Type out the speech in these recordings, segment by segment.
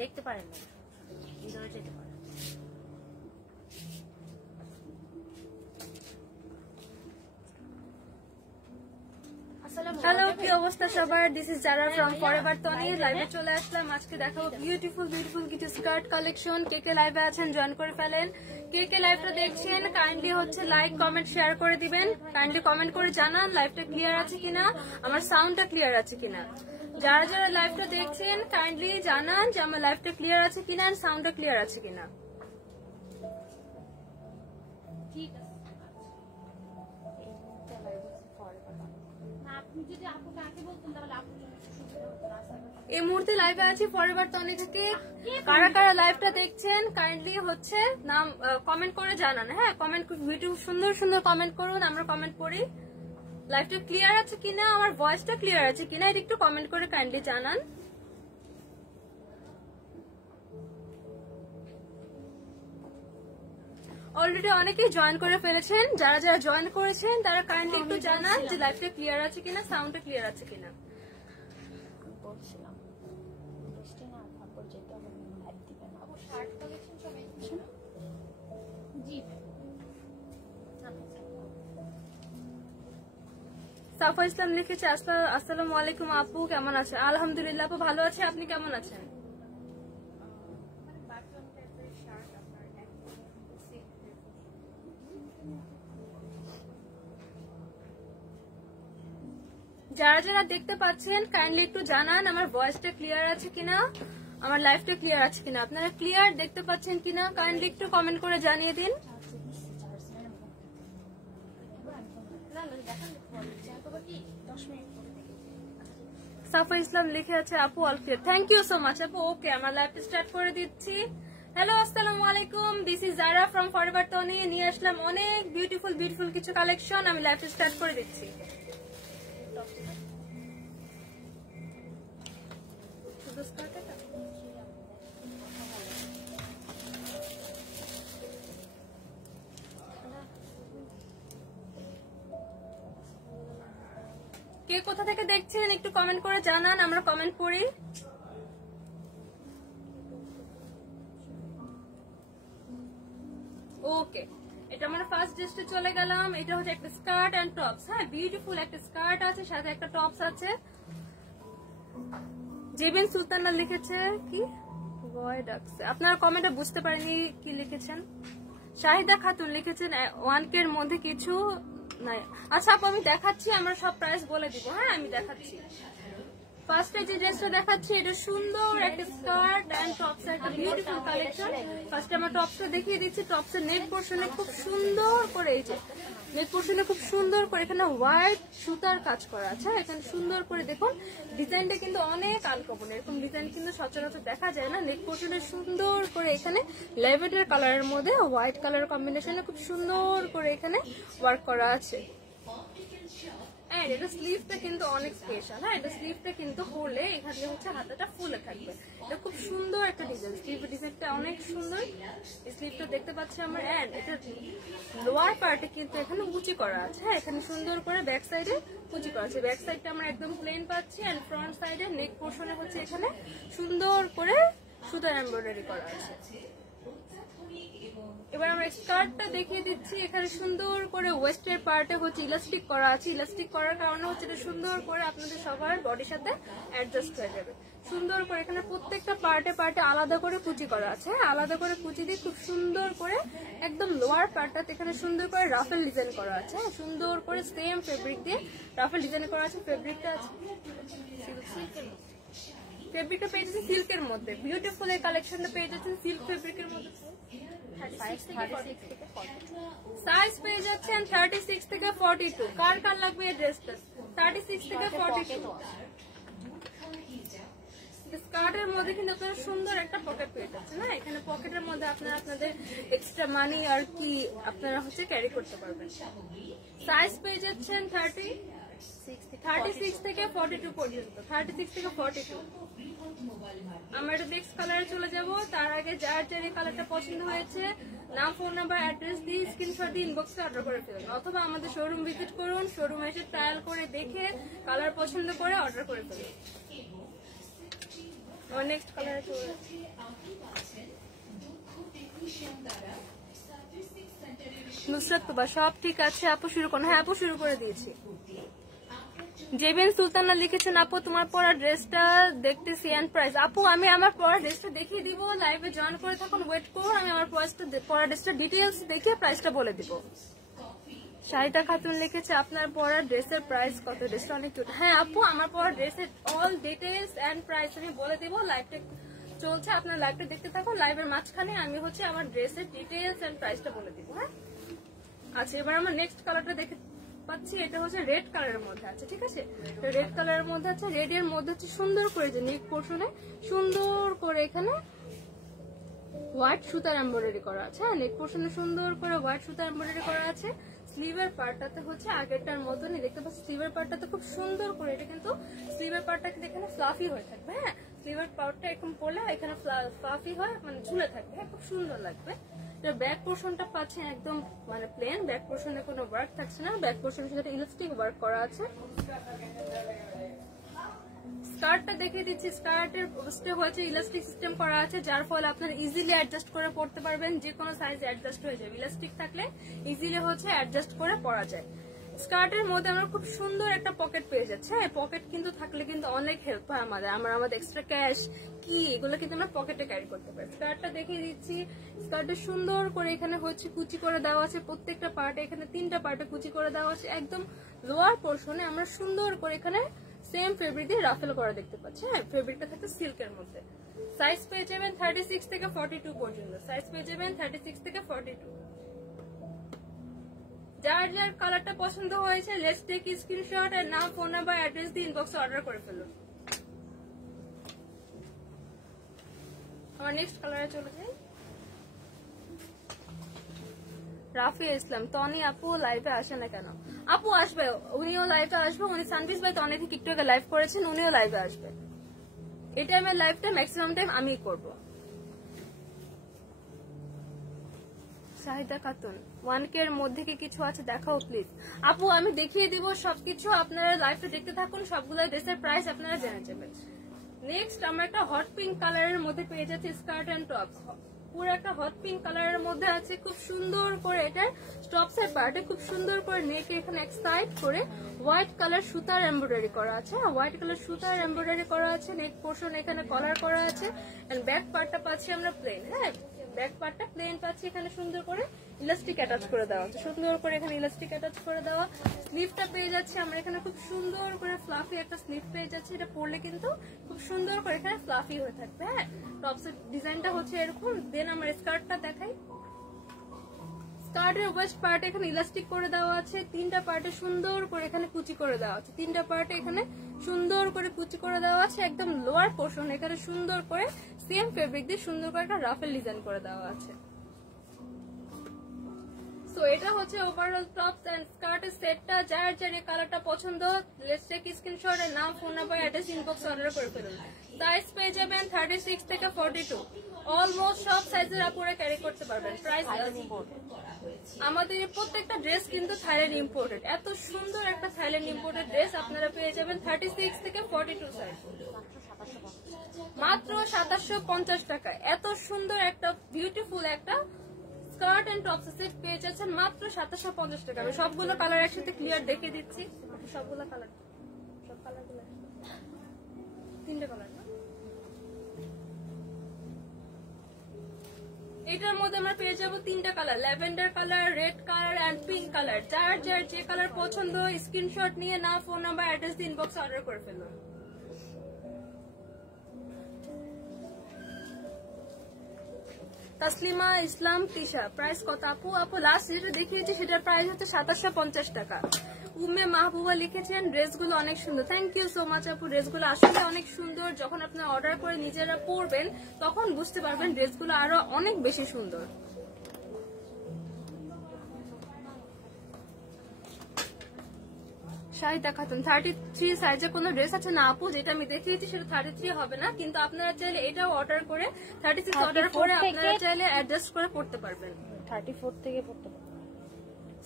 দেখতে পারেন না, ভিতরে যেতে পারেন। হ্যালো, কি অবস্থা সবার? This is Zara from forever Toni. লাইভে চলে আসলাম। আজকে দেখাবো বিউটিফুল কিছু স্কার্ট কালেকশন। কে কে লাইভে আছেন জয়েন করে ফেলেন। কে কে লাইভটা দেখছেন কাইন্ডলি হচ্ছে লাইক কমেন্ট শেয়ার করে দিবেন। কাইন্ডলি কমেন্ট করে জানান লাইভটা ক্লিয়ার আছে কিনা, আমার সাউন্ডটা ক্লিয়ার আছে কিনা। যারা যারা লাইভটা দেখছেন কাইন্ডলি জানান যে আমার লাইভটা ক্লিয়ার আছে কিনা, সাউন্ডটা ক্লিয়ার আছে কিনা। ঠিক আছে, এই মুহূর্তে লাইভে আছি ফরএভার তনি থেকে। কারা কারা লাইভটা দেখছেন কাইন্ডলি হচ্ছে নাম কমেন্ট করে জানান। হ্যাঁ, কমেন্ট ভিডিও সুন্দর সুন্দর কমেন্ট করুন, আমরা কমেন্ট পড়ি। লাইভটা ক্লিয়ার আছে কিনা, আমার ভয়েসটা ক্লিয়ার আছে কিনা, এটা একটু কমেন্ট করে কাইন্ডলি জানান। অলরেডি অনেকেই জয়েন করে ফেলেছেন। যারা যারা জয়েন করেছেন তারা কাইন্ডলি একটু জানান যে লাইভটা ক্লিয়ার আছে কিনা, সাউন্ডটা ক্লিয়ার আছে কিনা। সাফা ইসলাম লিখেছে আসসালামু আলাইকুম আপু, কেমন আছেন? আলহামদুলিল্লাহ আপু ভালো আছে, আপনি কেমন আছেন? যারা যারা দেখতে পাচ্ছেন কাইন্ডলি একটু জানান আমার ভয়েসটা ক্লিয়ার আছে কিনা, আমার লাইভটা ক্লিয়ার আছে কিনা। আপনারা ক্লিয়ার দেখতে পাচ্ছেন কিনা কাইন্ডলি একটু কমেন্ট করে জানিয়ে দিন। সাফা ইসলাম লিখে আছে আপু all clear, thank you so much আপু। ওকে, আমরা লাইভ স্টার্ট করে দিচ্ছি। হ্যালো, আসসালামু আলাইকুম, this is Zara from forever Toni. নিয়ে আসলাম অনেক বিউটিফুল কিছু কালেকশন, আমি লাইভ স্টার্ট করে দিচ্ছি। কে কোথা থেকে দেখছেন একটু কমেন্ট করে জানান, আমরা কমেন্ট পড়ি। ওকে, এটা আমরা ফার্স্ট ড্রেসে চলে গেলাম। এটা হচ্ছে একটা স্কার্ট এন্ড টপস। হ্যাঁ, বিউটিফুল একটা স্কার্ট আছে, সাথে একটা টপস আছে। জেবিন সুলতানা লিখেছে কি ভয় ডাকছে, আপনারা কমেন্টে বুঝতে পারেনি কি লিখেছেন। শাহিদা খাতুন লিখেছেন 1K এর মধ্যে কিছু নাই। আচ্ছা আপু আমি দেখাচ্ছি, আমরা সব প্রাইস বলে দিব। হ্যাঁ, আমি দেখাচ্ছি। ফার্স্টে যে ড্রেসটা দেখাচ্ছি এটা সুন্দর একটা স্কার্ট এন্ড টপস, একটা বিউটিফুল কালেকশন। ফার্স্টে আমরা টপসটা দেখিয়ে দিচ্ছি। টপসের নেক পোর্শনে খুব সুন্দর করে, এই যে নেক পোর্শনে খুব সুন্দর করে এখানে হোয়াইট সুতার কাজ করা আছে। এখানে সুন্দর করে দেখুন, ডিজাইনটা কিন্তু অনেক আনকমন, এরকম ডিজাইন কিন্তু সচরাচর দেখা যায় না। নেক পোর্শনে সুন্দর করে এখানে ল্যাভেন্ডার কালারের মধ্যে হোয়াইট কালার কম্বিনেশনে খুব সুন্দর করে এখানে ওয়ার্ক করা আছে। এটা স্লিভটা কিন্তু অনেক স্পেশাল। হ্যাঁ, এটা স্লিভটা কিন্তু হলে এখানে হচ্ছে হাতাটা ফুলে থাকবে। এটা খুব সুন্দর একটা ডিজাইন, স্লিভ ডিজাইনটা অনেক সুন্দর। স্লিভটা দেখতে পাচ্ছি আমরা। এন্ড এটা লোয়ার পার্টে কিন্তু এখানে কুচি করা আছে। হ্যাঁ, এখানে সুন্দর করে ব্যাক সাইডে কুচি করা আছে। ব্যাক সাইডটা আমরা একদম প্লেন পাচ্ছি। এন্ড ফ্রন্ট সাইডে নেক পোর্শনে হচ্ছে এখানে সুন্দর করে সুতার এমব্রয়ডারি করা আছে। এবার আমরা স্কার্টটা দেখিয়ে দিচ্ছি। এখানে সুন্দর করে ওয়েস্টের পার্টে হচ্ছে ইলাস্টিক করা আছে। ইলাস্টিক করার কারণে হচ্ছে এটা সুন্দর করে আপনাদের সবার বডির সাথে অ্যাডজাস্ট হয়ে যাবে। সুন্দর করে এখানে প্রত্যেকটা পার্টে আলাদা করে কুচি করা আছে। আলাদা করে কুচি দিয়ে খুব সুন্দর করে একদম লোয়ার পার্টটাতে এখানে সুন্দর করে রাফেল ডিজাইন করা আছে। সুন্দর করে সেম ফেব্রিক দিয়ে রাফেল ডিজাইন করা আছে। ফেব্রিকটা আছে ফেব্রিকটা পেয়ে যাচ্ছেন সিল্কের মধ্যে। বিউটিফুল এই কালেকশনটা পেয়ে যাচ্ছেন সিল্ক ফেব্রিকের মধ্যে। সাইজ পেয়ে যাচ্ছেন 36 থেকে 42। কার কার লাগবে এই ড্রেসটা? 36 থেকে 42। স্কার্টের মধ্যে কিন্তু আপনারা সুন্দর একটা পকেট পেয়ে যাচ্ছেন। না, এখানে পকেটের মধ্যে আপনারা আপনাদের এক্সট্রা মানি আর কি আপনারা হচ্ছে ক্যারি করতে পারবেন। সাইজ পেয়ে যাচ্ছেন 36 থেকে 42 পর্যন্ত। 36 থেকে 42। আমরা এটা নেক্সট কালারে চলে যাব। তার আগে যার যার এই কালারটা পছন্দ হয়েছে নাম, ফোন নাম্বার, অ্যাড্রেস দিয়ে স্ক্রিনশট দিয়ে ইনবক্সে অর্ডার করে ফেলুন, অথবা আমাদের শোরুম ভিজিট করুন। শোরুমে এসে ট্রায়াল করে দেখে কালার পছন্দ করে অর্ডার করে ফেলুন। নেক্সট কালারে চলে নুসরাত তুবা সব ঠিক আছে আপু শুরু করুন। হ্যাঁ আপু শুরু করে দিয়েছি। জেবিন সুলতানা লিখেছেন আপু তোমার পরা ড্রেসটা দেখতেছি এন্ড প্রাইস। আপু আমি আমার পরা ড্রেসটা দেখিয়ে দিব, লাইভে জয়েন করে থাকুন, ওয়েট করুন, আমি আমার পরা ড্রেসটা ডিটেইলস দেখিয়ে প্রাইসটা বলে দিব। শাহিদা খাতুন লিখেছে আপনার পরা ড্রেসের প্রাইস কত? ড্রেসটা অনেক কিউট। হ্যাঁ আপু আমার পরা ড্রেসের অল ডিটেইলস এন্ড প্রাইস আমি বলে দিব। লাইভটা চলছে, আপনার লাইভটা দেখতে থাকুন, লাইভের মাঝখানে আমি হচ্ছে আমার ড্রেসের ডিটেইলস এন্ড প্রাইসটা বলে দিব। হ্যাঁ আচ্ছা, এবার আমরা নেক্সট কালারটা দেখে পাচ্ছি, এটা হচ্ছে রেড কালারের মধ্যে আছে। ঠিক আছে, রেড কালারের মধ্যে আছে, রেড এর মধ্যে হচ্ছে সুন্দর করে যে নেক পোর্শনে সুন্দর করে এখানে হোয়াইট সুতার এমব্রয়ডারি করা আছে। হ্যাঁ নেক পোর্শনে সুন্দর করে হোয়াইট সুতার এমব্রয়ডারি করা আছে। স্লিভের পার্টটাতে হচ্ছে আগেরটার মতনই দেখতে পাচ্ছি, স্লিভের পার্টটাতে খুব সুন্দর করে, এটা কিন্তু স্লিভের পার্টটা কিন্তু এখানে ফ্লাফি হয়ে থাকবে। হ্যাঁ স্লিভের পার্টটা এরকম পরলে এখানে ফ্লাফি হয়, মানে ঝুলে থাকবে, হ্যাঁ খুব সুন্দর লাগবে। ব্যাক পোর্শনটা পাচ্ছেন একদম মানে প্লেন, ব্যাক পোর্শনে কোনো ওয়ার্ক থাকছে না, ব্যাক পোর্শনের সাথে ইলাস্টিক ওয়ার্ক করা আছে। স্কার্টটা দেখিয়ে দিচ্ছি, স্কার্টের পোস্টে হয়েছে ইলাস্টিক সিস্টেম করা আছে, যার ফলে আপনারা ইজিলি অ্যাডজাস্ট করে পড়তে পারবেন, যে কোনো সাইজ অ্যাডজাস্ট হয়ে যাবে। ইলাস্টিক থাকলে ইজিলি হচ্ছে অ্যাডজাস্ট করে পরা যায়। স্কার্টের মধ্যে আমরা খুব সুন্দর একটা পকেট পেয়ে যাচ্ছে। হ্যাঁ পকেট কিন্তু থাকলে কিন্তু অনেক হেল্প হয় আমাদের এক্সট্রা ক্যাশ কি এগুলো কিন্তু আমরা পকেটে ক্যারি করতে পারি। স্কার্টটা দেখিয়ে দিচ্ছি, স্কার্টে সুন্দর করে এখানে হচ্ছে কুচি করে দেওয়া আছে, প্রত্যেকটা পার্টে এখানে 3টা পার্টে কুচি করে দেওয়া আছে। একদম লোয়ার পোর্শনে আমরা সুন্দর করে এখানে সেম ফেব্রিক দিয়ে রাফেল করা দেখতে পাচ্ছি। হ্যাঁ ফেব্রিকটা থাকছে সিল্কের মধ্যে। সাইজ পেয়ে যাবেন 36 থেকে 42 পর্যন্ত, সাইজ পেয়ে যাবেন 36 থেকে 42। যার যার কালারটা পছন্দ হয়েছে লেটস টেক স্ক্রিনশট আর নাম, ফোন নাম্বার, অ্যাড্রেস দিয়ে ইনবক্সে অর্ডার করে ফেলুন। আমার নেক্সট কালারে চলে যাই। রাফিয়া ইসলাম তনি আপু লাইভে আসে না কেন? আপু আসবে, উনিও লাইভে আসবে, উনি সানভিস ভাই তনি থেকে একটু আগে লাইভ করেছেন, উনিও লাইভে আসবে। এই টাইমের লাইভটা ম্যাক্সিমাম টাইম আমিই করব। শাহিদা খাতুন 1K এর মধ্যে কি কিছু আছে দেখাও প্লিজ। আপু আমি দেখিয়ে দিব সবকিছু, আপনারা লাইভটা দেখতে থাকুন, সবগুলো ড্রেসের প্রাইস আপনারা জেনে যাবেন। নেক্সট আমরা একটা হট পিঙ্ক কালারের মধ্যে পেয়ে যাচ্ছি স্কার্ট এন্ড টপ, পুরো একটা হট পিঙ্ক কালারের মধ্যে আছে। খুব সুন্দর করে এটা টপস এর পার্টে খুব সুন্দর করে নেকে এখানে এক সাইড করে হোয়াইট কালার সুতার এমব্রয়ডারি করা আছে। হোয়াইট কালার সুতার এমব্রয়ডারি করা আছে, নেক পোর্শন এখানে কলার করা আছে, এন্ড ব্যাক পার্টটা পাচ্ছি আমরা প্লেন। হ্যাঁ ব্যাক পার্টটা প্লেন পাচ্ছি, এখানে সুন্দর করে ইলাস্টিক অ্যাটাচ করে দেওয়া আছে, সুন্দর করে এখানে ইলাস্টিক অ্যাটাচ করে দেওয়া। স্লিভটা পেয়ে যাচ্ছে আমরা এখানে খুব সুন্দর করে ফ্লাফি একটা স্লিভ পেয়ে যাচ্ছে, এটা পরলে কিন্তু খুব সুন্দর করে এখানে ফ্লাফি হয়ে থাকবে। হ্যাঁ টপসের ডিজাইনটা হচ্ছে এরকম। দেন আমরা স্কার্টটা দেখাই। স্কার্টের ওয়েস্ট পার্টে এখানে ইলাস্টিক করে দেওয়া আছে, 3টা পার্টে সুন্দর করে এখানে কুচি করে দেওয়া আছে, 3টা পার্টে এখানে সুন্দর করে কুচি করে দেওয়া আছে। একদম লোয়ার পোর্শন এখানে সুন্দর করে সেম ফেব্রিক দিয়ে সুন্দর করে একটা রাফেল ডিজাইন করে দেওয়া আছে। সো এটা হচ্ছে ওভারঅল টপস এন্ড স্কার্টের সেটটা। যার যার এই কালারটা পছন্দ লেটস টেক স্ক্রিনশট এর নাম, phone number, address inbox order করে ফেলুন। সাইজ পেয়ে যাবেন 36 থেকে 42, অলমোস্ট সব সাইজের আপুরা ক্যারি করতে পারবেন। প্রাইস আমাদের প্রত্যেকটা ড্রেস কিন্তু থাইল্যান্ড ইম্পোর্টেড, এত সুন্দর একটা থাইল্যান্ড ইম্পোর্টেড ড্রেস আপনারা পেয়ে যাবেন 36 থেকে 42 সাইজ, মাত্র 2750 টাকা। এত সুন্দর একটা বিউটিফুল একটা স্কার্ট এন্ড টপস সেট পেয়ে যাচ্ছেন মাত্র 2750 টাকা। আমি সবগুলো কালার একসাথে ক্লিয়ার দেখিয়ে দিচ্ছি, সবগুলো কালার, সব কালারগুলো 3টে কালার না। এটার মধ্যে আমরা পেয়ে যাবো 3টা colour, lavender colour, red colour and pink colour. যার যার যে কালার পছন্দ স্ক্রিনশট নিয়ে নাম, ফোন নাম্বার, অ্যাড্রেস দিয়ে ইনবক্সে অর্ডার করে ফেলুন। তাসলিমা ইসলাম তিশা প্রাইস কত আপু? আপু লাস্ট যেটা দেখিয়েছি সেটার প্রাইস হচ্ছে 2750 টাকা। উম্মে মাহবুবা লিখেছেন ড্রেসগুলো অনেক সুন্দর। থ্যাংক ইউ সো মাচ আপু, ড্রেসগুলো আসলে অনেক সুন্দর। যখন আপনি অর্ডার করে নিজেরা পরবেন তখন বুঝতে পারবেন ড্রেসগুলো আরো অনেক বেশি সুন্দর। শাহিদা খাতুন 33 সাইজে কোনো ড্রেস আছে না আপু? যেটা আমি দেখিয়েছি সেটা 33 হবে না, কিন্তু আপনারা চাইলে এটাও অর্ডার করে 36 অর্ডার করে আপনারা চাইলে অ্যাডজাস্ট করে পড়তে পারবেন। 34 থেকে পড়তে পারবেন।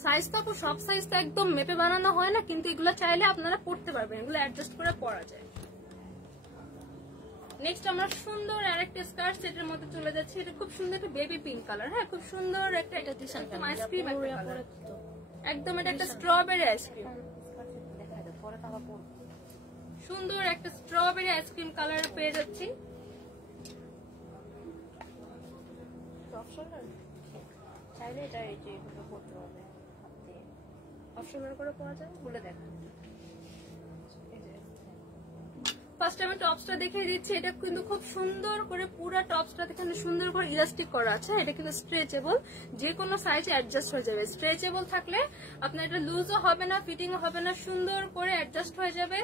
সাইজ তো আপু সব সাইজ তো একদম মেপে বানানো হয় না, কিন্তু এগুলো চাইলে আপনারা পড়তে পারবেন, এগুলো অ্যাডজাস্ট করে পরা যায়। নেক্সট আমরা সুন্দর আরেকটা স্কার্ট সেটের মধ্যে চলে যাচ্ছি। এটা খুব সুন্দর একটা বেবি পিঙ্ক কালার। হ্যাঁ, খুব সুন্দর একটা আইসক্রিম কালার, একদম এটা একটা স্ট্রবেরি আইসক্রিম। সুন্দর একটা স্ট্রবেরি আইসক্রিম কালার পেয়ে যাচ্ছি। চাইলে এটা এই যে এগুলো করতে হবে, অপশনাল করে পাওয়া যায় বলে দেখা। ফার্স্ট আমি টপসটা দেখিয়ে দিচ্ছি। এটা কিন্তু খুব সুন্দর করে পুরো টপসটা এখানে সুন্দর করে ইলাস্টিক করা আছে। এটা কিন্তু স্ট্রেচেবল, যে কোনো সাইজে অ্যাডজাস্ট হয়ে যাবে। স্ট্রেচেবল থাকলে আপনার এটা লুজও হবে না, ফিটিংও হবে না, সুন্দর করে অ্যাডজাস্ট হয়ে যাবে।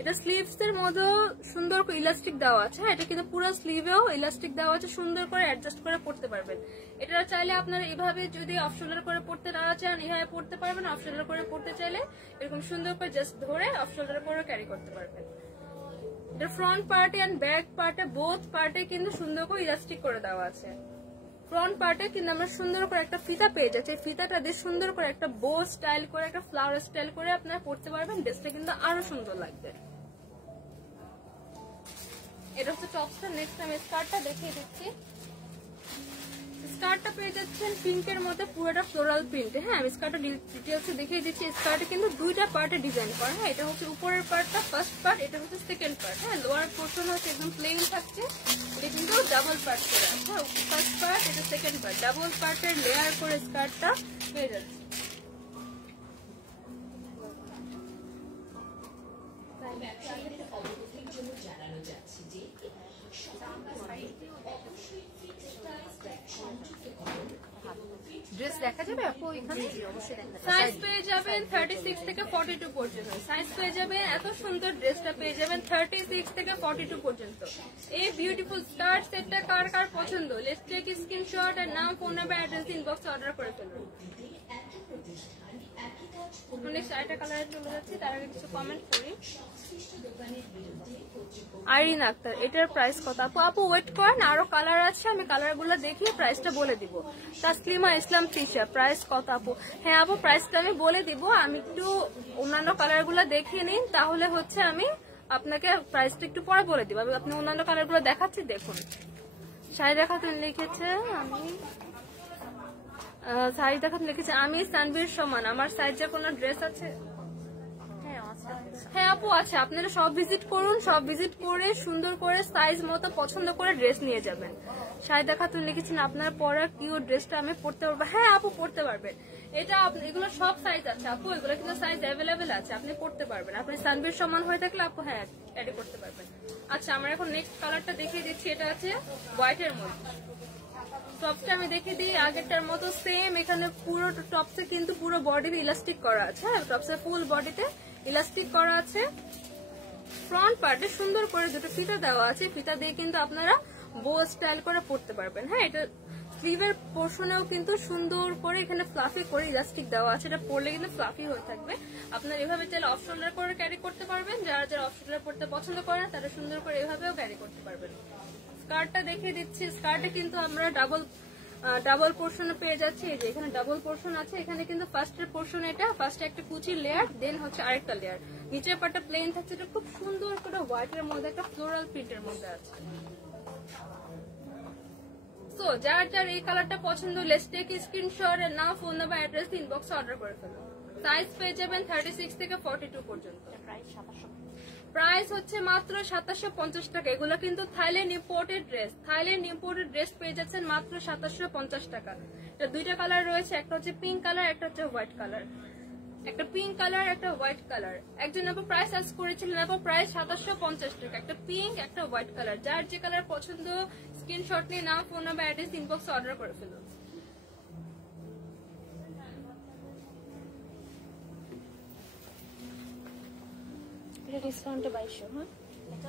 এটা স্লিভস এর মধ্যেও সুন্দর করে ইলাস্টিক দেওয়া আছে। এটা কিন্তু পুরো স্লিভেও ইলাস্টিক দেওয়া আছে, সুন্দর করে অ্যাডজাস্ট করে পড়তে পারবেন। এটা চাইলে আপনারা এভাবে যদি অফ শোল্ডার করে পড়তে না চান এভাবে পড়তে পারবেন। অফ শোল্ডার করে পড়তে চাইলে এরকম সুন্দর করে জাস্ট ধরে অফ শোল্ডার করে ক্যারি করতে পারবেন। এটা ফ্রন্ট পার্টে এন্ড ব্যাক পার্টে বোথ পার্টে কিন্তু সুন্দর করে ইলাস্টিক করে দেওয়া আছে। ফ্রন্ট পার্টে কিন্তু আমরা সুন্দর করে একটা ফিতা পেয়ে যাচ্ছি। ফিতাটা দিয়ে সুন্দর করে একটা বো স্টাইল করে একটা ফ্লাওয়ার স্টাইল করে আপনারা পড়তে পারবেন। ড্রেসটা কিন্তু আরো সুন্দর লাগবে। এটা হচ্ছে টপসটা। নেক্সট আমি স্কার্টটা দেখিয়ে দিচ্ছি। স্কার্টটা পেয়ে যাচ্ছেন পিঙ্কের মধ্যে পুরোটা ফ্লোরাল প্রিন্টে। হ্যাঁ, আমি স্কার্টটা ডিটেইলসে দেখিয়ে দিচ্ছি। স্কার্টে কিন্তু দুইটা পার্টে ডিজাইন করা। হ্যাঁ, এটা হচ্ছে উপরের পার্টটা ফার্স্ট পার্ট, এটা হচ্ছে সেকেন্ড পার্ট। হ্যাঁ, লোয়ার পোর্শন হচ্ছে একদম প্লেন থাকছে। এটা কিন্তু ডাবল পার্ট করে আছে। হ্যাঁ, ফার্স্ট পার্ট, এটা সেকেন্ড পার্ট, ডাবল পার্টের লেয়ার করে স্কার্টটা পেয়ে যাচ্ছে। ড্রেস দেখা যাবে আপু এখানে? অবশ্যই দেখা যাবে। সাইজ পেয়ে যাবেন 36 থেকে 42 পর্যন্ত। সাইজ পেয়ে যাবেন, এত সুন্দর ড্রেসটা পেয়ে যাবেন 36 থেকে 42 পর্যন্ত। এই বিউটিফুল স্কার্ট সেটটা কার কার পছন্দ? লেটস টেক স্ক্রিনশট আর নাম, ফোন নাম্বার, অ্যাড্রেস ইনবক্সে অর্ডার করে ফেলুন। নেক্সট আরেকটা কালারে চলে যাচ্ছি, তার আগে কিছু কমেন্ট করি। আইরিন আক্তার, এটার প্রাইস কত? আপু আপু ওয়েট করেন, আরো কালার আছে, আমি কালার গুলো দেখিয়ে প্রাইসটা বলে দিব। তাসলিমা ইসলাম তৃষা, প্রাইস কত আপু? হ্যাঁ আপু, প্রাইসটা আমি বলে দিব। আমি একটু অন্যান্য কালার গুলো দেখিয়ে নিন, তাহলে হচ্ছে আমি আপনাকে প্রাইসটা একটু পরে বলে দিব। আপনি অন্যান্য কালার গুলো দেখাচ্ছি, দেখুন। শাহিদা খাতুন লিখেছে আমি সানভীর সমান, আমার সাইজে কোনো ড্রেস আছে? হ্যাঁ আপু আছে, আপনারা সব ভিজিট করুন, সব ভিজিট করে সুন্দর করে সাইজ মতো পছন্দ করে ড্রেস নিয়ে যাবেন। শাহিদা খাতুন লিখেছেন আপনারা পরা কিউট ড্রেসটা আমি পড়তে পারবো? হ্যাঁ আপু পড়তে পারবেন। এটা এগুলো সব সাইজ আছে আপু, এগুলো কিন্তু সাইজ অ্যাভেলেবেল আছে, আপনি পড়তে পারবেন। আপনি সানভীর সমান হয়ে থাকলে আপু হ্যাঁ অ্যাড করতে পারবেন। আচ্ছা, আমরা এখন নেক্সট কালারটা দেখিয়ে দিচ্ছি। এটা আছে হোয়াইটের মধ্যে। টপসটা আমি দেখিয়ে দিই আগেরটার মতো সেম। এখানে পুরো টপসে কিন্তু পুরো বডিতে ইলাস্টিক করা আছে। হ্যাঁ, টপসের ফুল বডিতে ইলাস্টিক করা আছে। ফ্রন্ট পার্টে সুন্দর করে দুটো ফিতা দেওয়া আছে। ফিতা দিয়ে কিন্তু আপনারা বো স্টাইল করে পড়তে পারবেন। হ্যাঁ, এটা স্লিভের পোর্শনেও কিন্তু সুন্দর করে এখানে ফ্লাফি করে ইলাস্টিক দেওয়া আছে। এটা পরলে কিন্তু ফ্লাফি হয়ে থাকবে। আপনারা এভাবে চাইলে অফ শোল্ডার করে ক্যারি করতে পারবেন। যারা যারা অফ শোল্ডার পড়তে পছন্দ করেন তারা সুন্দর করে এভাবেও ক্যারি করতে পারবেন। স্কার্টটা দেখিয়ে দিচ্ছি। স্কার্টে কিন্তু আমরা ডাবল পোর্শনে পেয়ে যাচ্ছি। এই যে এখানে ডাবল পোর্শন আছে। এখানে কিন্তু ফার্স্টের পোর্শন, এটা ফার্স্টে একটা কুচির লেয়ার, দেন হচ্ছে আরেকটা লেয়ার। নিচের পার্টটা প্লেন থাকছে। এটা খুব সুন্দর করে হোয়াইটের মধ্যে একটা ফ্লোরাল প্রিন্টের মধ্যে আছে। সো যার যার এই কালারটা পছন্দ, লেটস টেক স্ক্রিনশট এর নাম, ফোন নাম্বার, অ্যাড্রেস ইনবক্সে অর্ডার করে ফেলুন। সাইজ পেয়ে যাবেন 36 থেকে 42 পর্যন্ত। প্রাইস হচ্ছে মাত্র 2750 টাকা। এগুলো কিন্তু Thailand imported dress. Thailand imported dress পেয়ে যাচ্ছেন মাত্র 2750 টাকা। এটা দুইটা কালার রয়েছে, একটা হচ্ছে পিঙ্ক কালার, একটা হচ্ছে হোয়াইট কালার। একটা পিঙ্ক কালার, একটা হোয়াইট কালার। একজন আপু প্রাইস আজ করেছিলেন, আপু প্রাইস 2750 টাকা। একটা পিঙ্ক, একটা হোয়াইট কালার। যার যে কালার পছন্দ স্ক্রিনশট নিয়ে নাম, ফোন নাম্বার, অ্যাড্রেস ইনবক্সে অর্ডার করে ফেলুন। ডিসকাউন্টে 2200। হ্যাঁ,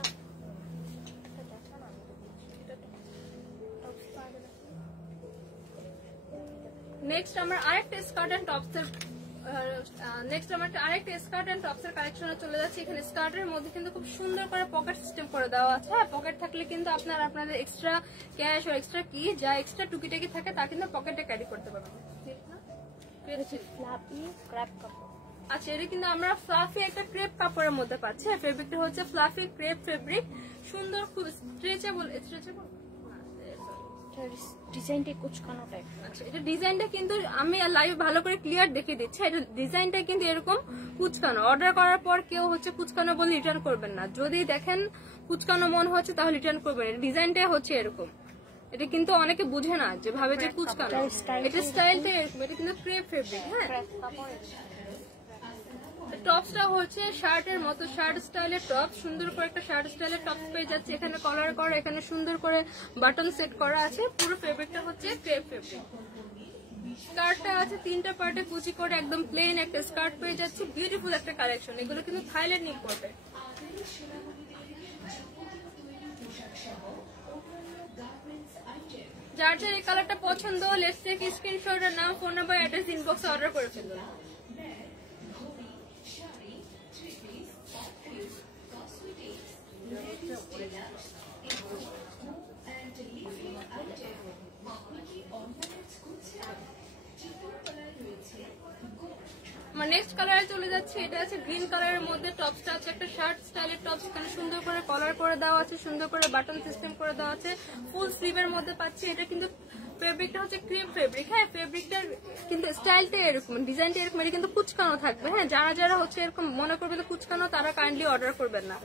নেক্সট আমরা আরেকটা স্কার্ট এন্ড টপসের কালেকশনে চলে যাচ্ছি। এখানে স্কার্টের মধ্যে কিন্তু খুব সুন্দর করে পকেট সিস্টেম করে দেওয়া আছে। হ্যাঁ, পকেট থাকলে কিন্তু আপনাদের এক্সট্রা ক্যাশ ও এক্সট্রা কি যা এক্সট্রা টুকিটাকি থাকে তা কিন্তু পকেটে ক্যারি করতে পারবেন। আচ্ছা, এটা কিন্তু আমরা ফ্লাফি একটা ক্রেপ কাপড়ের মধ্যে পাচ্ছি। ফেব্রিকটা হচ্ছে ফ্লাফি ক্রেপ ফেব্রিক, সুন্দর, খুব স্ট্রেচেবল। ডিজাইনটা কুচকানো টাইপ। আচ্ছা, এটা ডিজাইনটা কিন্তু আমি লাইভ ভালো করে ক্লিয়ার দেখিয়ে দিচ্ছি। এটা ডিজাইনটা কিন্তু এরকম কুচকানো। অর্ডার করার পর কেউ হচ্ছে কুচকানো বলে রিটার্ন করবেন না। যদি দেখেন কুচকানো মন হচ্ছে তাহলে রিটার্ন করবেন। এটা ডিজাইনটাই হচ্ছে এরকম। এটা কিন্তু অনেকে বুঝে না যে ভাবে যে কুচকানো, এটা স্টাইলটা এরকম। এটা কিন্তু ক্রেপ ফেব্রিক। হ্যাঁ, টপসটা হচ্ছে শার্টের মতো, শার্ট স্টাইলের টপ, সুন্দর করে একটা শার্ট স্টাইলের টপ পেয়ে যাচ্ছে। এখানে কলার করা, এখানে সুন্দর করে বাটন সেট করা আছে। পুরো ফেব্রিকটা হচ্ছে ক্রেপ ফেব্রিক। স্কার্টটা আছে 3টা পার্টে কুচি করে, একদম প্লেন একটা স্কার্ট পেয়ে যাচ্ছে। বিউটিফুল একটা কালেকশন। এগুলো কিন্তু থাইল্যান্ড ইম্পোর্টেড। যার যার এই কালারটা পছন্দ, লেটস টেক স্ক্রিনশট আর নাম, ফোন নাম্বার, অ্যাড্রেস ইনবক্সে অর্ডার করে ফেলুন। আমার নেক্সট কালারে চলে যাচ্ছে। এটা আছে গ্রিন কালারের মধ্যে। টপসটা আছে একটা শার্ট স্টাইলের টপস, এখানে সুন্দর করে কলার করে দেওয়া আছে, সুন্দর করে বাটন সিস্টেম করে দেওয়া আছে, ফুল স্লিভের মধ্যে পাচ্ছি। এটা কিন্তু ফেব্রিকটা হচ্ছে ক্রিম ফেব্রিক। হ্যাঁ, ফেব্রিকটার কিন্তু স্টাইলটা এরকম, ডিজাইনটা এরকম। এটা কিন্তু কুচকানো থাকবে। হ্যাঁ, যারা যারা হচ্ছে এরকম মনে করবে যে কুচকানো, তারা কাইন্ডলি অর্ডার করবেন না।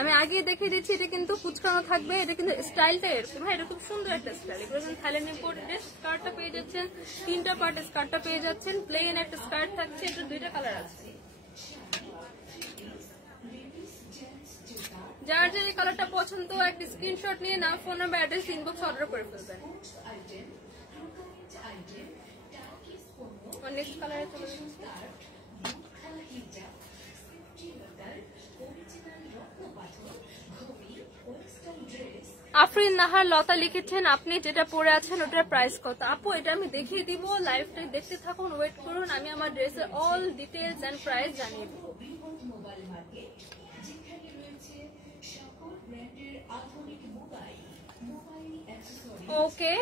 আমি আগে দেখিয়ে দিচ্ছি, এটা কিন্তু কুচকানো থাকবে। এটা কিন্তু স্টাইলটা এরকম। হ্যাঁ, এটা খুব সুন্দর একটা স্টাইল। এগুলো কিন্তু থাইল্যান্ড ইম্পোর্টেড। স্কার্টটা পেয়ে যাচ্ছেন 3টা পার্ট, স্কার্টটা পেয়ে যাচ্ছেন। প্লেন একটা স্কার্ট থাকছে। এটা 2টা কালার আছে। যার যার এই কালারটা পছন্দ, একটা স্ক্রিনশট নিয়ে নাম, phone number, address inbox order করে ফেলবেন। নেক্সট কালারে চলে যাচ্ছে। আফরিন নাহার লতা লিখেছেন, আপনি যেটা পরে আছেন ওটার প্রাইস কত? আপু, এটা আমি দেখিয়ে দিব। লাইভটা দেখতে থাকুন, ওয়েট করুন। আমি আমার ড্রেসের অল ডিটেইলস এন্ড প্রাইস জানিয়ে দিব। ওকে,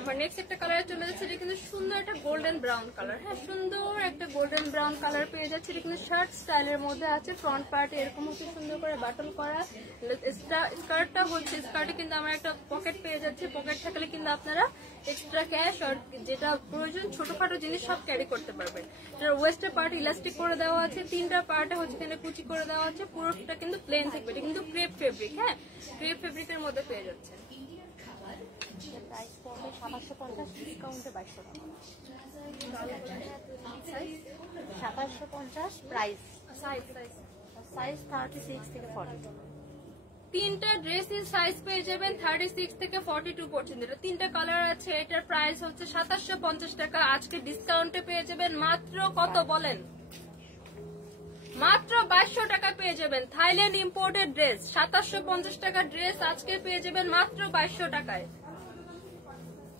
আমার নেক্সট একটা কালার চলে যাচ্ছে। এটা কিন্তু সুন্দর একটা গোল্ডেন ব্রাউন কালার। হ্যাঁ, সুন্দর একটা গোল্ডেন ব্রাউন কালার পেয়ে যাচ্ছে। এটা কিন্তু শার্ট স্টাইলের মধ্যে আছে। ফ্রন্ট পার্টে এরকম হচ্ছে সুন্দর করে বাটন করা। স্কার্টটা হচ্ছে, স্কার্টে কিন্তু আমরা একটা পকেট পেয়ে যাচ্ছে। পকেট থাকলে কিন্তু আপনারা এক্সট্রা ক্যাশ আর যেটা প্রয়োজন ছোটখাটো জিনিস সব ক্যারি করতে পারবেন। এটার ওয়েস্টের পার্ট ইলাস্টিক করে দেওয়া আছে। 3টা পার্টে হচ্ছে এখানে কুচি করে দেওয়া আছে। পুরোটা কিন্তু প্লেন থাকবে। এটা কিন্তু ক্রেপ ফেব্রিক। হ্যাঁ, ক্রেপ ফেব্রিকের মধ্যে পেয়ে যাচ্ছে। প্রাইস পড়বে 2750, ডিসকাউন্টে 2200 টাকা। 2750 প্রাইস। সাইজ 36 থেকে 42। 3টা ড্রেসের সাইজ পেয়ে যাবেন 36 থেকে 42 পর্যন্ত। এটা 3টা কালার আছে। এটার প্রাইস হচ্ছে 2750 টাকা। আজকে ডিসকাউন্টে পেয়ে যাবেন মাত্র কত বলেন? মাত্র 2200 টাকা পেয়ে যাবেন। থাইল্যান্ড ইম্পোর্টেড ড্রেস 2750 টাকা ড্রেস আজকে পেয়ে যাবেন মাত্র 2200 টাকায়।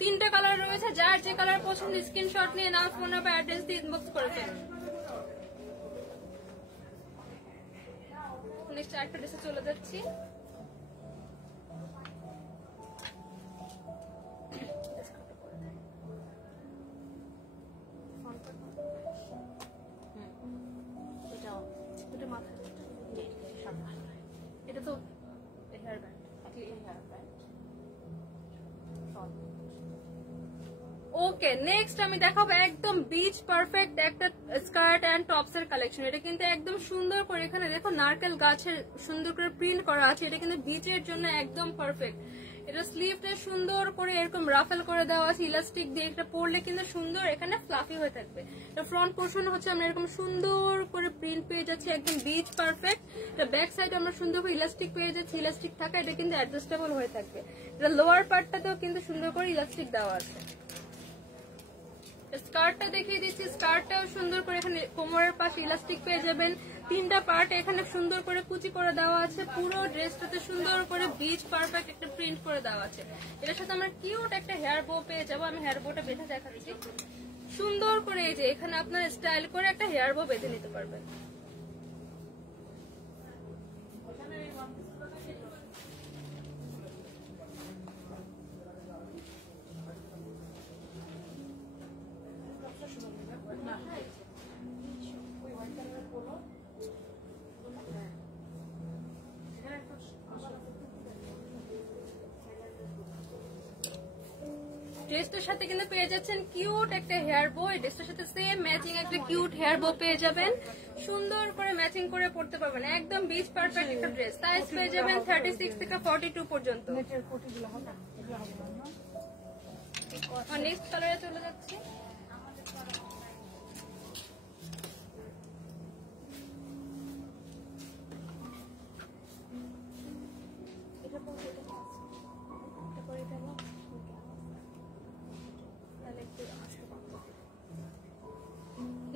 3টা কালার রয়েছে। যার যে কালার পছন্দ স্ক্রিনশট নিয়ে নাম, ফোন নাম্বার, অ্যাড্রেস দিয়ে ইনবক্স করে ফেলুন। নেক্সট একটা ড্রেসে চলে যাচ্ছি। এটা তো হেয়ার ব্যান্ড। ওকে, নেক্সট আমি দেখাবো একদম বিচ পারফেক্ট একটা স্কার্ট এন্ড টপস এর কালেকশন। এটা কিন্তু একদম সুন্দর করে, এখানে দেখো নারকেল গাছের সুন্দর করে প্রিন্ট করা আছে। এটা কিন্তু বিচের জন্য একদম পারফেক্ট। এটা স্লিভটা সুন্দর করে এরকম রাফেল করে দেওয়া আছে ইলাস্টিক দিয়ে। এটা পরলে কিন্তু সুন্দর, এখানে ফ্লাফি হয়ে থাকবে। এটা ফ্রন্ট পোর্শন হচ্ছে আমরা এরকম সুন্দর করে প্রিন্ট পেয়ে যাচ্ছি, একদম বিচ পারফেক্ট। এটা ব্যাক সাইড আমরা সুন্দর করে ইলাস্টিক পেয়ে যাচ্ছি। ইলাস্টিক থাকা এটা কিন্তু অ্যাডজাস্টেবল হয়ে থাকবে। এটা লোয়ার পার্টটাতেও কিন্তু সুন্দর করে ইলাস্টিক দেওয়া আছে। স্কার্টটা দেখিয়ে দিচ্ছি। স্কার্টটাও সুন্দর করে এখানে কোমরের পাশে ইলাস্টিক পেয়ে যাবেন। 3টা পার্ট এখানে সুন্দর করে কুচি করে দেওয়া আছে। পুরো ড্রেসটাতে সুন্দর করে বিচ পারফেক্ট একটা প্রিন্ট করে দেওয়া আছে। এটার সাথে আমরা কিউট একটা হেয়ার বো পেয়ে যাবো। আমি হেয়ার বোটা বেঁধে দেখাচ্ছি সুন্দর করে। এই যে এখানে আপনার স্টাইল করে একটা হেয়ার বো বেঁধে নিতে পারবেন। ড্রেসটার সাথে কিন্তু পেয়ে যাচ্ছেন কিউট একটা হেয়ার বো। এই ড্রেসটার সাথে সেম ম্যাচিং একটা কিউট হেয়ার বো পেয়ে যাবেন, সুন্দর করে ম্যাচিং করে পড়তে পারবেন, একদম বিচ পারফেক্ট একটা ড্রেস। সাইজ পেয়ে যাবেন 36 থেকে 42 পর্যন্ত। নেক্সট কালারে চলে যাচ্ছি।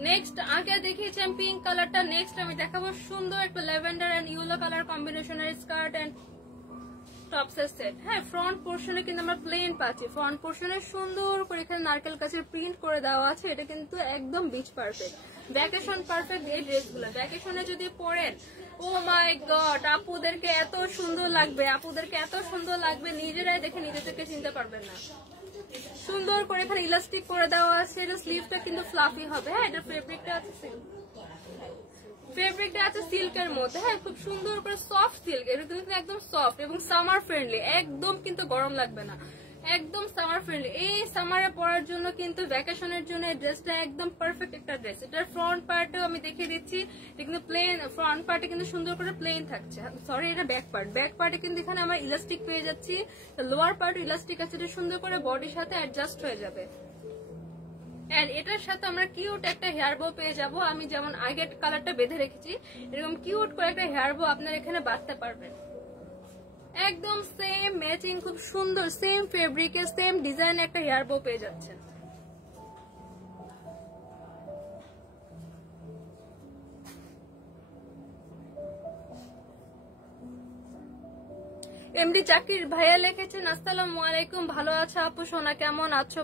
নেক্সট আগে দেখিয়েছি আমি পিঙ্ক কালারটা, নেক্সট আমি দেখাবো সুন্দর একটা ল্যাভেন্ডার এন্ড ইয়েলো কালার কম্বিনেশনের স্কার্ট এন্ড টপসের সেট। হ্যাঁ, ফ্রন্ট পোর্শনে কিন্তু আমরা প্লেন পাচ্ছি, ফ্রন্ট পোর্শনে সুন্দর করে এখানে নারকেল গাছের প্রিন্ট করে দেওয়া আছে, এটা কিন্তু একদম বিচ পারফেক্ট, ভ্যাকেশন পারফেক্ট। এই ড্রেসগুলো ভ্যাকেশনে যদি পরেন, ও মাই গড, আপুদেরকে এত সুন্দর লাগবে, আপুদেরকে এত সুন্দর লাগবে, নিজেরাই দেখে নিজেদেরকে চিনতে পারবেন না। সুন্দর করে এখানে ইলাস্টিক করে দেওয়া আছে, এটা স্লিভটা কিন্তু ফ্লাফি হবে। হ্যাঁ, এটা ফেব্রিকটা আছে সিল্কের মধ্যে। হ্যাঁ, খুব সুন্দর করে সফট সিল্ক, এটা কিন্তু একদম সফট এবং সামার ফ্রেন্ডলি, একদম কিন্তু গরম লাগবে না, একদম সামার ফ্রেন্ডলি। এই সামারে পরার জন্য কিন্তু ভ্যাকেশনের জন্য এই ড্রেসটা একদম পারফেক্ট একটা ড্রেস। এটার ফ্রন্ট পার্টেও আমি দেখিয়ে দিচ্ছি, এটা কিন্তু প্লেন, ফ্রন্ট পার্টে কিন্তু সুন্দর করে প্লেন থাকছে। সরি, এটা ব্যাক পার্টে কিন্তু এখানে আমরা ইলাস্টিক পেয়ে যাচ্ছি, লোয়ার পার্ট ইলাস্টিক আছে, এটা সুন্দর করে বডির সাথে অ্যাডজাস্ট হয়ে যাবে। এন্ড এটার সাথে আমরা কিউট একটা হেয়ার বো পেয়ে যাব। আমি যেমন আগের কালারটা বেঁধে রেখেছি, এরকম কিউট করে একটা হেয়ার বো আপনারা এখানে বাঁধতে পারবেন, একদম সেম ম্যাচিং, খুব সুন্দর সেম ফেব্রিকে সেম ডিজাইন একটা হেয়ার বো পেয়ে যাচ্ছেন। এমডি জাকির ভাইয়া লিখেছেন, আসসালামু আলাইকুম, ভালো আছো আপু সোনা, কেমন আছো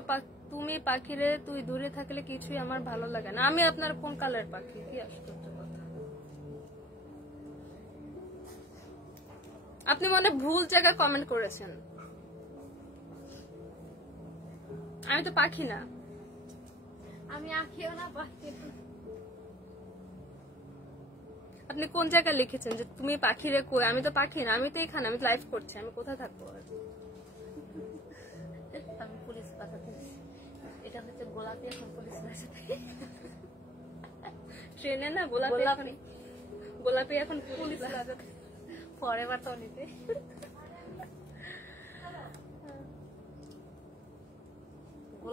তুমি? পাখিরে তুই দূরে থাকলে কিছুই আমার ভালো লাগে না। আমি আপনার কোন কালার পাখি? কি আশ্চর্য কথা, আপনি মনে ভুল জায়গায় কমেন্ট করেছেন, আমি তো পাখি না, আমি আঁকিও না, পাখি। আপনি কোন জায়গায় লিখেছেন যে তুমি পাখিরে কই? আমি তো পাখি না, আমি তো এখানে, আমি লাইভ করছি, আমি কোথায় থাকবো? আমি পুলিশ বাঁচাতে, এটা হচ্ছে গোলাপি, এখন পুলিশ বাঁচাতে ট্রেনে না গোলাপি এখন পুলিশ বাঁচাতে, পরে বার্তাও নিতে।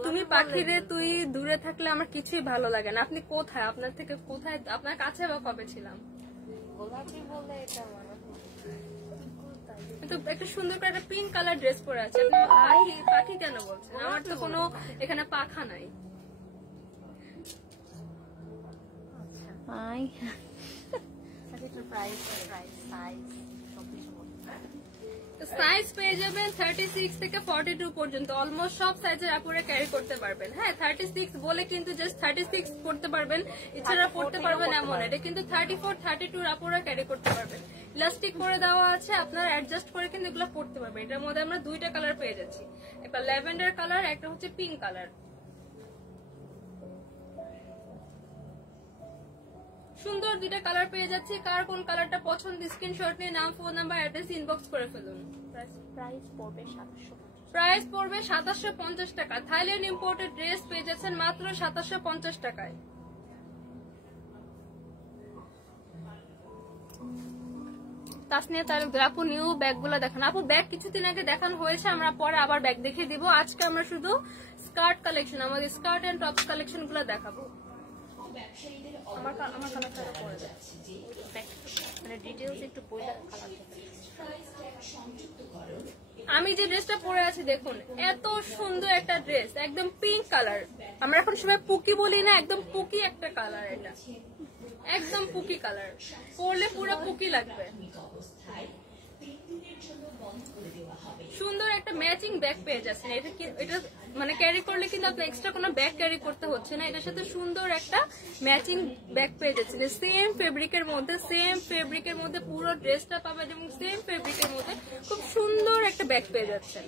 তুমি পাখিরে তুই দূরে থাকলে আমার কিছুই ভালো লাগে না। আপনি কোথায়? আপনার থেকে কোথায়? আপনার কাছে বা কবে ছিলাম? গোলাপি বলে এটা তো একটা সুন্দর করে একটা পিঙ্ক কালার ড্রেস পরে আছে, পাখি কেন বলছেন? আমার তো কোনো এখানে পাখা নাই। সাইজ পেয়ে যাবেন 36 থেকে 42 পর্যন্ত, অলমোস্ট সব সাইজের আপুরে ক্যারি করতে পারবেন। হ্যাঁ, 36 বলে কিন্তু জাস্ট 36 পড়তে পারবেন, এছাড়া পড়তে পারবেন এমন, এটা কিন্তু 34, 32 আপুরা ক্যারি করতে পারবেন। ইলাস্টিক করে দেওয়া আছে, আপনারা অ্যাডজাস্ট করে কিন্তু এগুলো পড়তে পারবেন। এটার মধ্যে আমরা দুইটা কালার পেয়ে যাচ্ছি, একটা ল্যাভেন্ডার কালার, একটা হচ্ছে পিঙ্ক কালার। সুন্দর দুইটা কালার পেয়ে যাচ্ছি, কার কোন কালারটা পছন্দ স্ক্রিনশট নিয়ে নাম, ফোন নাম্বার, অ্যাড্রেস ইনবক্স করে ফেলুন। প্রাইস পড়বে 2750 টাকা। থাইল্যান্ড ইম্পোর্টেড ড্রেস পেয়ে যাচ্ছেন মাত্র 2750 টাকায়। তাসনিয়া তালুকদার, আপু নিউ ব্যাগ গুলো দেখান। আপু ব্যাগ কিছুদিন আগে দেখানো হয়েছে, আমরা পরে আবার ব্যাগ দেখিয়ে দিব। আজকে আমরা শুধু স্কার্ট কালেকশন, আমাদের স্কার্ট এন্ড টপস কালেকশন গুলো দেখাবো। আমার কালারটা পড়ে যাচ্ছে, মানে ডিটেইলস একটু বইটা কালার। আমি যে ড্রেসটা পরে আছি দেখুন, এত সুন্দর একটা ড্রেস, একদম পিঙ্ক কালার। আমরা এখন সবাই পুকি বলি না, একদম পুকি একটা কালার, এটা একদম পুকি কালার, পরলে পুরো পুকি লাগবে। সুন্দর একটা ম্যাচিং ব্যাগ পেয়ে যাচ্ছেন, এটা মানে ক্যারি করলে কিন্তু আপনার এক্সট্রা কোনো ব্যাগ ক্যারি করতে হচ্ছে না, এটার সাথে সুন্দর একটা ম্যাচিং ব্যাগ পেয়ে যাচ্ছেন। সেম ফেব্রিকের মধ্যে পুরো ড্রেসটা পাবেন এবং সেম ফেব্রিকের মধ্যে খুব সুন্দর একটা ব্যাগ পেয়ে যাচ্ছেন।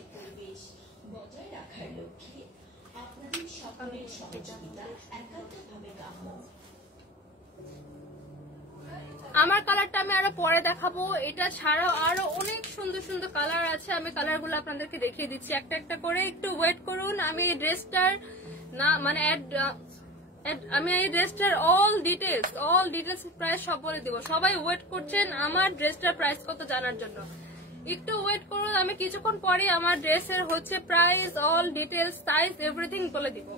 আমার কালারটা আমি আরো পরে দেখাবো, এটা ছাড়াও আরো অনেক সুন্দর সুন্দর কালার আছে, আমি কালারগুলো আপনাদেরকে দেখিয়ে দিচ্ছি একটা একটা করে। একটু ওয়েট করুন, আমি এই ড্রেসটার না মানে আমি এই ড্রেসটার অল ডিটেলস প্রাইস সব বলে দিব। সবাই ওয়েট করছেন আমার ড্রেসটার প্রাইস কত জানার জন্য, একটু ওয়েট করুন, আমি কিছুক্ষণ পরে আমার ড্রেসের হচ্ছে price, all details, size, everything বলে দিব।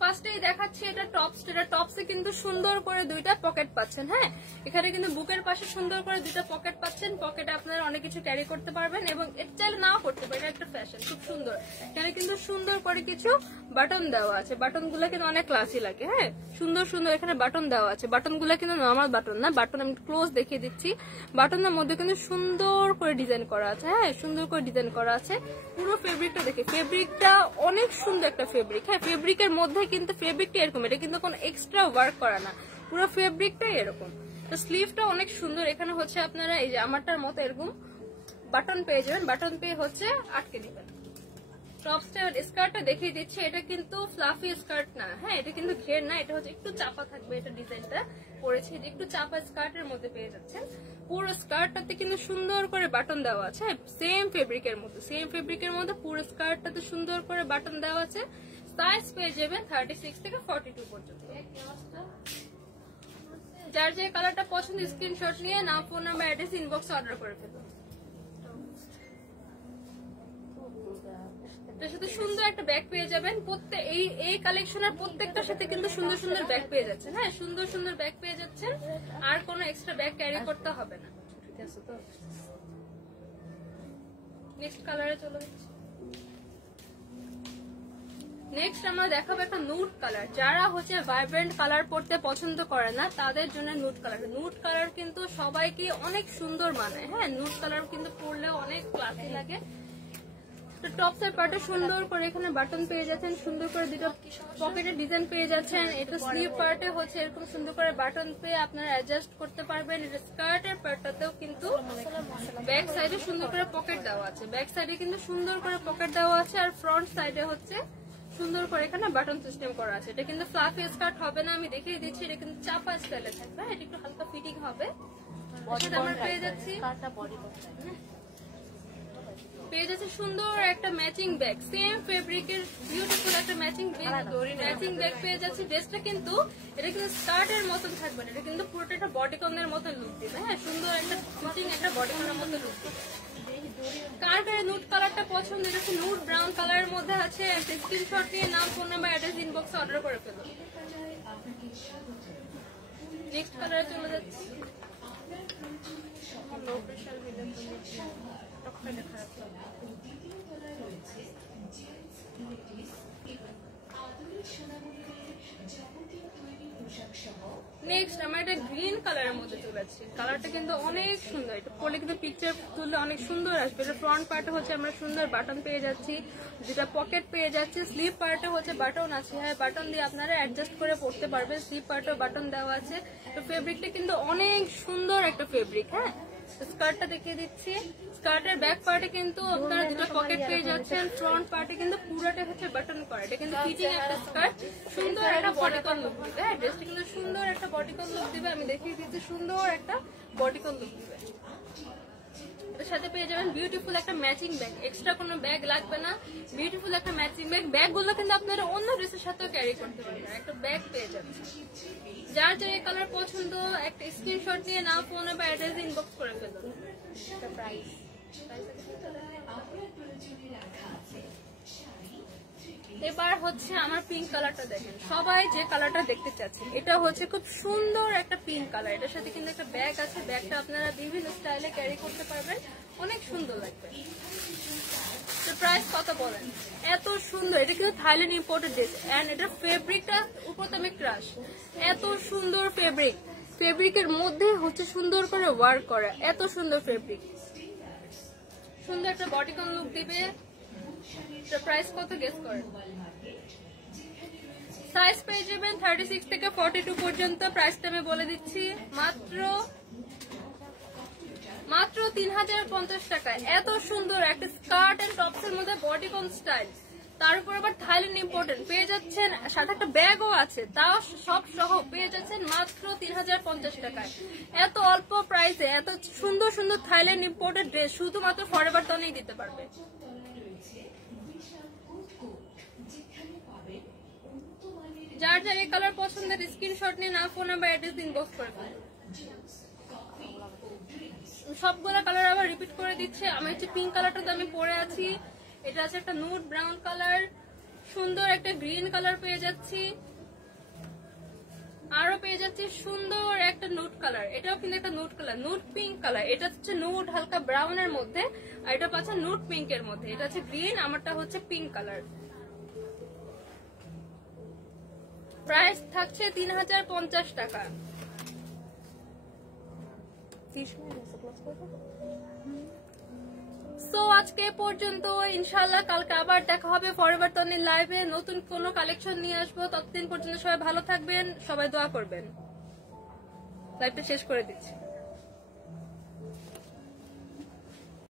ফার্স্টেই দেখাচ্ছি এটা টপস। এটা টপসে কিন্তু সুন্দর করে দুইটা পকেট পাচ্ছেন। হ্যাঁ, এখানে কিন্তু বুকের পাশে সুন্দর করে দুইটা পকেট পাচ্ছেন। পকেটে আপনারা অনেক কিছু ক্যারি করতে পারবেন এবং এটা চাইলে নাও করতে পারবেন, এটা একটা ফ্যাশন, খুব সুন্দর। এখানে কিন্তু সুন্দর করে কিছু বাটন দেওয়া আছে, বাটন গুলো কিন্তু অনেক ক্লাসি লাগে। হ্যাঁ, সুন্দর সুন্দর এখানে বাটন দেওয়া আছে। বাটন গুলো কিন্তু নর্মাল বাটন না, বাটন আমি ক্লোজ দেখিয়ে দিচ্ছি। বাটনের মধ্যে কিন্তু সুন্দর করে ডিজাইন করা আছে। হ্যাঁ, সুন্দর করে ডিজাইন করা আছে। পুরো ফেব্রিকটা দেখে, ফেব্রিকটা অনেক সুন্দর একটা ফেব্রিক। হ্যাঁ, ফেব্রিকের মধ্যে কিন্তু ফেব্রিকটা এরকম, এটা কিন্তু কোনো এক্সট্রা ওয়ার্ক করা না, পুরো ফেব্রিকটাই এরকম। তো স্লিভটা অনেক সুন্দর। এখানে হচ্ছে আপনারা এই যে আমারটার মতো এরকম বাটন পেয়ে যাবেন, বাটন পেয়ে হচ্ছে আটকে দিবেন। টপসটা স্কার্টটা দেখিয়ে দিচ্ছি, এটা কিন্তু ফ্লাফি স্কার্ট না। হ্যাঁ, এটা কিন্তু ঘের না, এটা হচ্ছে একটু চাপা থাকবে। এটা ডিজাইনটা করেছে একটু চাপা স্কার্টের মধ্যে পেয়ে যাচ্ছেন। পুরো স্কার্টটাতে কিন্তু সুন্দর করে বাটন দেওয়া আছে, সেম ফেব্রিকের মধ্যে পুরো স্কার্টটাতে সুন্দর করে বাটন দেওয়া আছে। সাইজ পেয়ে যাবেন 36 থেকে 42 পর্যন্ত। যার যে কালারটা পছন্দ স্ক্রিনশট নিয়ে নাম, ফোন নাম্বার, অ্যাড্রেস ইনবক্সে অর্ডার করে ফেলুন। এটার সাথে সুন্দর একটা ব্যাগ পেয়ে যাবেন। এই কালেকশনের প্রত্যেকটার সাথে কিন্তু সুন্দর সুন্দর ব্যাগ পেয়ে যাচ্ছেন। হ্যাঁ, সুন্দর সুন্দর ব্যাগ পেয়ে যাচ্ছেন, আর কোনো এক্সট্রা ব্যাগ ক্যারি করতে হবে না। নেক্সট কালারে চলে যাচ্ছি। নেক্সট আমরা দেখাবো একটা নুড কালার। যারা হচ্ছে ভাইব্রেন্ট কালার পরতে পছন্দ করে না তাদের জন্য নুড কালার কিন্তু সবাইকে অনেক সুন্দর মানায়। হ্যাঁ, নুড কালার কিন্তু পরলেও অনেক ক্লাসি লাগে। তো টপসের পার্টে সুন্দর করে এখানে বাটন পেয়ে যাচ্ছেন, সুন্দর করে দুটো পকেটের ডিজাইন পেয়ে যাচ্ছেন। এটা স্লিভ পার্টে হচ্ছে এরকম সুন্দর করে বাটন পেয়ে আপনারা অ্যাডজাস্ট করতে পারবেন। এটা স্কার্টের পার্টটাতেও কিন্তু ব্যাক সাইডে সুন্দর করে পকেট দেওয়া আছে, ব্যাক সাইডে কিন্তু সুন্দর করে পকেট দেওয়া আছে, আর ফ্রন্ট সাইডে হচ্ছে সুন্দর করে এখানে বাটন সিস্টেম করা আছে। এটা কিন্তু ফ্লাফি স্কার্ট হবে না, আমি দেখিয়ে দিচ্ছি। এটা কিন্তু চাপা স্টাইলে থাকবে, এটা একটু হালকা ফিটিং হবে। আমরা পেয়ে যাচ্ছি সুন্দর একটা ম্যাচিং ব্যাগ, সেম ফেব্রিকের বিউটিফুল একটা ম্যাচিং ব্যাগ পেয়ে যাচ্ছি। ড্রেসটা কিন্তু এটা কিন্তু স্কার্টের মতন থাকবে না, এটা কিন্তু পুরোটা একটা বডিকনের মতো লুক দিবে। হ্যাঁ, সুন্দর একটা ফিটিং একটা বডিকনের মতো লুক দিবে। কার কারে নুড কালারটা পছন্দ, এটা হচ্ছে নুড ব্রাউন কালারের মধ্যে আছে। স্ক্রিনশট নিয়ে নাম, ফোন নাম্বার, অ্যাড্রেস ইনবক্সে অর্ডার করে ফেলুন। নেক্সট কালারে চলে যাচ্ছি। লো প্রেশার নেক্সট আমরা এটা গ্রিন কালারের মধ্যে চলে যাচ্ছি। কালারটা কিন্তু অনেক সুন্দর, এটা পরলে কিন্তু পিকচার তুললে অনেক সুন্দর আসবে। এটা ফ্রন্ট পার্টে হচ্ছে আমরা সুন্দর বাটন পেয়ে যাচ্ছি, যেটা পকেট পেয়ে যাচ্ছি। স্লিভ পার্টে হচ্ছে বাটন আছে, হ্যাঁ বাটন দিয়ে আপনারা অ্যাডজাস্ট করে পড়তে পারবেন। স্লিভ পার্টেও বাটন দেওয়া আছে। তো ফেব্রিকটা কিন্তু অনেক সুন্দর একটা ফেব্রিক। হ্যাঁ, স্কার্টটা দেখিয়ে দিচ্ছি। স্কার্টের ব্যাক পার্টে কিন্তু আপনারা দুটো পকেট পেয়ে যাচ্ছেন, ফ্রন্ট পার্টে কিন্তু পুরোটা হচ্ছে বাটন করা। এটা কিন্তু ফিটিং একটা স্কার্ট, সুন্দর একটা বডিকন লুক দিবে। ড্রেসটা কিন্তু সুন্দর একটা বডিকন লুক দিবে, আমি দেখিয়ে দিচ্ছি। সুন্দর একটা বডিকন লুক দিবে। এর সাথে পেয়ে যাবেন বিউটিফুল একটা ম্যাচিং ব্যাগ, এক্সট্রা কোনো ব্যাগ লাগবে না, বিউটিফুল একটা ম্যাচিং ব্যাগ। ব্যাগগুলো কিন্তু আপনারা অন্য ড্রেসের সাথেও ক্যারি করতে পারবেন, একটা ব্যাগ পেয়ে যাবেন। যার যে কালার পছন্দ একটা স্ক্রিনশট নিয়ে নাম, ফোন নাম্বার, অ্যাড্রেস ইনবক্স করে ফেলুন। এবার হচ্ছে আমার পিঙ্ক কালারটা দেখেন, সবাই যে কালারটা দেখতে চাচ্ছে। এটা হচ্ছে খুব সুন্দর একটা পিঙ্ক কালার। এটার সাথে কিন্তু একটা ব্যাগ আছে, ব্যাগটা আপনারা বিভিন্ন স্টাইলে ক্যারি করতে পারবেন, অনেক সুন্দর লাগবে। প্রাইস কত বলেন? এত সুন্দর, এটা কিন্তু থাইল্যান্ড ইম্পোর্টেড ড্রেস, এন্ড এটা ফেব্রিকটা উপরতমে ক্রাশ। এত সুন্দর ফেব্রিক, ফেব্রিকের মধ্যে হচ্ছে সুন্দর করে ওয়ার্ক করা, এত সুন্দর ফেব্রিক, সুন্দর একটা বডিকন লুক দিবে। প্রাইস কত গেস করেন? সাইজ পেয়ে যাবেন 36 থেকে 42 পর্যন্ত। প্রাইসটা আমি বলে দিচ্ছি মাত্র 3050 টাকায়। এত সুন্দর একটা স্কার্ট এন্ড টপস এর মধ্যে বডিকন স্টাইল, তার উপর আবার থাইল্যান্ড ইম্পোর্টেন্ট পেয়ে যাচ্ছেন, সাথে একটা ব্যাগও আছে, তাও সব সহ পেয়ে যাচ্ছেন মাত্র 3050 টাকায়। এত অল্প প্রাইসে এত সুন্দর সুন্দর থাইল্যান্ড ইম্পোর্টেড ড্রেস শুধুমাত্র ফরএভার তনেই দিতে পারবে। যার যার এই কালার পছন্দের স্ক্রিনশট নিয়ে না ফোন নাম্বার অ্যাড্রেস ইনবক্স করে ফেলেন। সবগুলো কালার আবার রিপিট করে দিচ্ছে। আমি হচ্ছে পিঙ্ক কালারটা তো আমি পরে আছি, এটা আছে একটা নুড ব্রাউন কালার, সুন্দর একটা গ্রিন কালার পেয়ে যাচ্ছি, আরো পেয়ে যাচ্ছি সুন্দর একটা নুড কালার, এটাও কিন্তু একটা nude colour, nude pink colour, এটা হচ্ছে নুড হালকা ব্রাউনের মধ্যে, আর এটা পাচ্ছে নুড পিঙ্ক এর মধ্যে, এটা হচ্ছে গ্রিন, আমারটা হচ্ছে পিঙ্ক কালার। প্রাইস থাকছে 3050 টাকা। সো আজকে পর্যন্ত, ইনশাআল্লাহ কালকে আবার দেখা হবে ফরএভার তনির লাইভে, নতুন কোনো কালেকশন নিয়ে আসবো। ততদিন পর্যন্ত সবাই ভালো থাকবেন, সবাই দোয়া করবেন। লাইভটা শেষ করে দিচ্ছি।